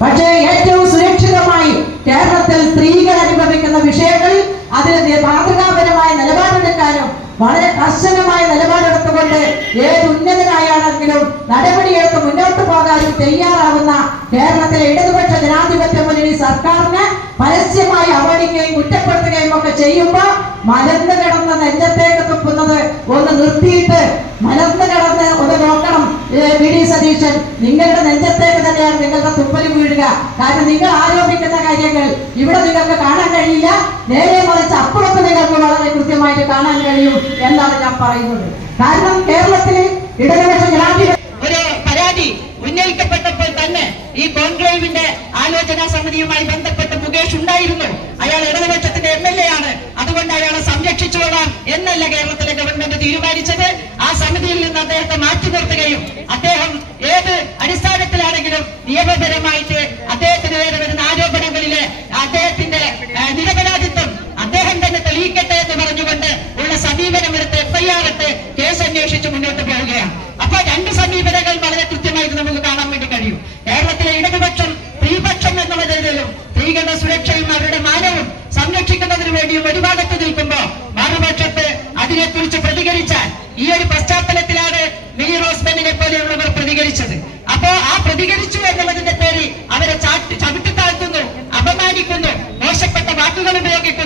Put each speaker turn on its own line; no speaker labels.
പക്ഷേ ഏറ്റവും സുരക്ഷിതമായി കേരളത്തിൽ സ്ത്രീകൾ അനുഭവിക്കുന്ന വിഷയങ്ങളിൽ അതിന് മാതൃകാപരമായ നിലപാടെടുക്കാനും വളരെ കർശനമായ നിലപാടെടുത്തുകൊണ്ട് ഏത് ഉന്നതനായാണെങ്കിലും നടപടിയെടുത്ത് മുന്നോട്ട് പോകാനും തയ്യാറാവുന്ന കേരളത്തിലെ ഇടതുപക്ഷ ജനാധിപത്യ മുന്നണി സർക്കാരിന് പരസ്യമായി അവഗണിക്കുകയും കുറ്റപ്പെടുത്തുകയും ഒക്കെ ചെയ്യുമ്പോൾ മലർന്നു കിടന്ന നെഞ്ചത്തേക്ക് തുപ്പുന്നത് ഒന്ന് നിർത്തിയിട്ട് മലർന്നു കടന്ന് ഒന്ന് നോക്കണം. P D. സതീശൻ നിങ്ങളുടെ നെഞ്ചത്തേക്ക് തന്നെയാണ് നിങ്ങളുടെ തുപ്പലി വീഴുക. കാരണം നിങ്ങൾ ആരോപിക്കുന്ന കാര്യങ്ങൾ ഇവിടെ നിങ്ങൾക്ക് കാണാൻ കഴിയില്ല. നേരെ മറിച്ച് അപ്പുറത്ത് നിങ്ങൾക്ക് വളരെ കൃത്യമായിട്ട് കാണാൻ കഴിയും എന്നാണ് ഞാൻ പറയുന്നത്. കാരണം കേരളത്തിലെ ഇടതുപക്ഷ ജനാധിപത്യ
ഒരു പരാതി ഉന്നയിക്കപ്പെട്ടപ്പോൾ തന്നെ ഈ കോൺക്ലേവിന്റെ ആലോചനാ സമിതിയുമായി ബന്ധപ്പെട്ട് മുകേഷ് ഉണ്ടായിരുന്നു. അയാൾ ഇടതുപക്ഷത്തിന്റെ എം എൽ എ ആണ്. അതുകൊണ്ട് അയാളെ സംരക്ഷിച്ചുകൊള്ളാം എന്നല്ല കേരളത്തിലെ ഗവൺമെന്റ് തീരുമാനിച്ചത് ആ സമിതിയിൽ നിന്ന് അദ്ദേഹത്തെ മാറ്റി നിർത്തുകയും അദ്ദേഹം ഏത് അടിസ്ഥാനത്തിലാണെങ്കിലും നിയമപരമായിട്ട് അദ്ദേഹത്തിന് നേരെ വരുന്ന ആരോപണങ്ങളിലെ അദ്ദേഹത്തിന്റെ നിരപരാധിത്വം അദ്ദേഹം തന്നെ തെളിയിക്കട്ടെ എന്ന് പറഞ്ഞുകൊണ്ട് ഉള്ള സമീപനം എടുത്ത് എഫ്ഐആർ ഇട്ട് കേസ് അന്വേഷിച്ച് മുന്നോട്ട് പോവുകയാണ്. അപ്പൊ രണ്ട് സമീപനങ്ങൾ വളരെ കൃത്യമായിട്ട് നമുക്ക് കാണാൻ വേണ്ടി കഴിയും. കേരളത്തിലെ ഇടതുപക്ഷം സ്ത്രീപക്ഷം എന്നുള്ള രീതിയിലും സ്ത്രീകളുടെ സുരക്ഷയും അവരുടെ മാനവും സംരക്ഷിക്കുന്നതിന് വേണ്ടിയും ഒരു ഈ ഒരു പശ്ചാത്തലത്തിലാണ് മിനി റോസ്ബെന്നിനെ പോലെയുള്ളവർ പ്രതികരിച്ചത്. അപ്പോ ആ പ്രതികരിച്ചു എന്നുള്ളതിന്റെ പേരിൽ അവരെ ചാട്ടി ചവിട്ടി താഴ്ത്തുന്നു അപമാനിക്കുന്നു മോശപ്പെട്ട വാക്കുകൾ ഉപയോഗിക്കുന്നു.